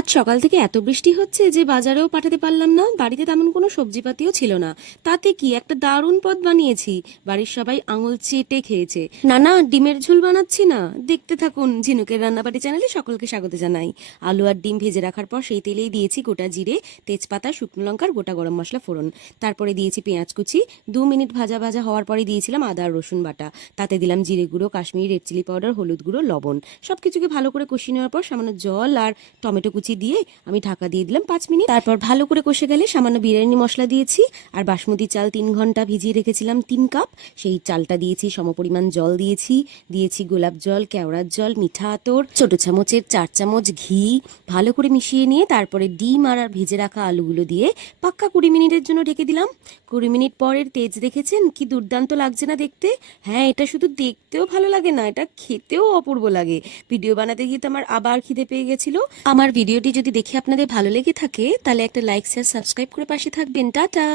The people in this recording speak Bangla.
আজ সকাল থেকে এত বৃষ্টি হচ্ছে যে বাজারেও পাঠাতে পারলাম না। বাড়িতে তেমন কোনো সবজিপাতিও ছিল না। তাতে কি একটা দারুণ পদ বানিয়েছি, বাড়ির সবাই আঙুল চেটে খেয়েছে। না না, ডিমের ঝোল বানাচ্ছি না, দেখতে থাকুন ঝিনুকের রান্নাবাটি চ্যানেলে সকলকে স্বাগত জানাই। আলু আর ডিম ভেজে রাখার পর সেই তেলেই দিয়েছি গোটা জিরে, তেজপাতা, শুকনো লঙ্কার গোটা গরম মশলা ফোড়ন। তারপরে দিয়েছি পেঁয়াজ কুচি। 2 মিনিট ভাজা ভাজা হওয়ার পরে দিয়েছিলাম আদা আর রসুন বাটা। তাতে দিলাম জিরে গুঁড়ো, কাশ্মীরি রেড চিলি পাউডার, হলুদ গুঁড়ো, লবণ। সবকিছুকে ভালো করে কষিয়ে নেওয়ার পর সামান্য জল আর টমেটো কুচি দিয়ে আমি ঢাকা দিয়ে দিলাম 5 মিনিট। তারপর ভালো করে কষে গেলে সামান্য বিরিয়ানি মশলা দিয়েছি আর বাসমতি চাল 3 ঘন্টা ভিজিয়ে রেখেছিলাম 3 কাপ, সেই চালটা দিয়েছি। সমপরিমাণ জল দিয়েছি গোলাপ জল, কেওড়ার জল, মিঠা আতর, ছোট চামচের 4 চামচ ঘি। ভালো করে মিশিয়ে নিয়ে তারপরে ডিম আর ভেজে রাখা আলুগুলো দিয়ে পাক্কা 20 মিনিটের জন্য ঢেকে দিলাম। 20 মিনিট পরের তেজ দেখেছেন কি দুর্দান্ত লাগছে না দেখতে? হ্যাঁ, এটা শুধু দেখতেও ভালো লাগে না, এটা খেতেও অপূর্ব লাগে। ভিডিও বানাতে গিয়ে তো আমার আবার খিদে পেয়ে গেছিল। আমার ভিডিওটি যদি দেখে আপনাদের ভালো লেগে থাকে তাহলে একটা লাইক, শেয়ার, সাবস্ক্রাইব করে পাশে থাকবেন। টাটা।